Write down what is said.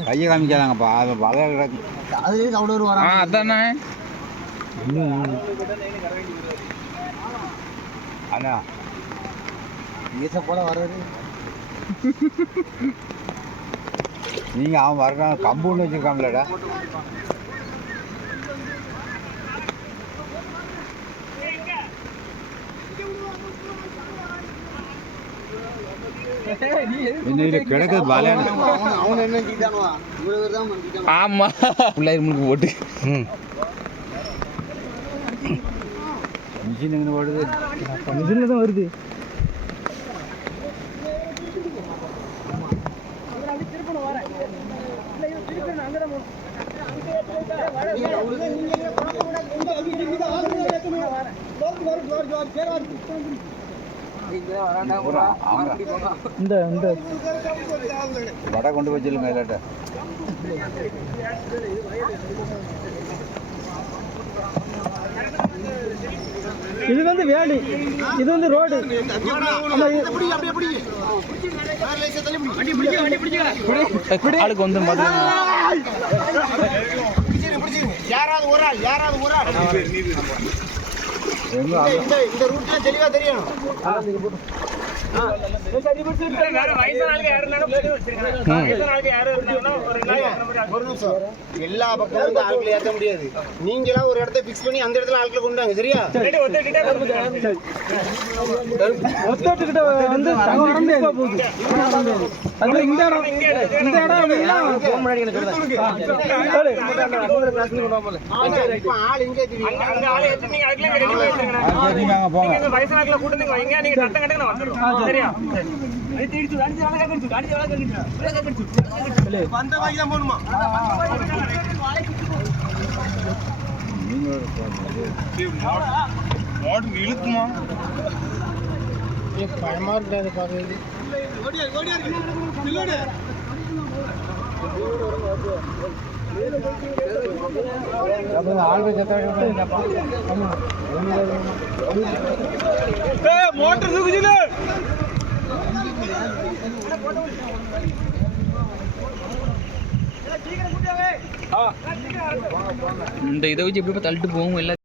கையை காமிக்காதாங்கப்பா. அது வலை அது அவ்வளோ ஒரு ஆ வரான் அதானே அண்ணா ஈச போல வர்றாரு நீங்க அவன் வரணும் கம்பு ஒன்று வச்சிருக்காங்களேடா இன்னும் இது கிடக்குது வலையான அவன் அவன் என்ன தான் பண்ணிட்டான் ஆமா பிள்ளையார் முழுக்கு போட்டு மிஷின் எங்கே ஓடுது மிஷினில் தான் வருது இந்த இந்த. வடை கொண்டு போய் சொல்லுங்க இல்லாட்ட. இது வந்து வேலி. இது வந்து ரோடு. ஆளுக்கு வந்து யாராவது ஒரு ஆள் யாராவது ஒரு ஆள். எங்க அங்க இந்த இந்த ரூட்ல தெளிவா தெரியணும். நிமிஷம் எல்லா பக்கமும் இந்த ஆட்களை ஏற்ற முடியாது. நீங்களா ஒரு இடத்த பிக்ஸ் பண்ணி அந்த இடத்துல ஆட்களை கொண்டு வாங்க சரியா? ஒத்தட்டுக்கிட்ட வந்து இந்த இடம் இந்த இடம் இப்ப ஆள் இங்கே தெரியும் ஆ, சரி, நீங்க அங்க போங்க வந்த வாங்கி தான் போகணுமா பயமா இருக்காது பாக்குறது மோட்டர் தூக்குச்சுல. இந்த இதை வச்சு எப்படி தள்ளிட்டு போகும்? எல்லாம்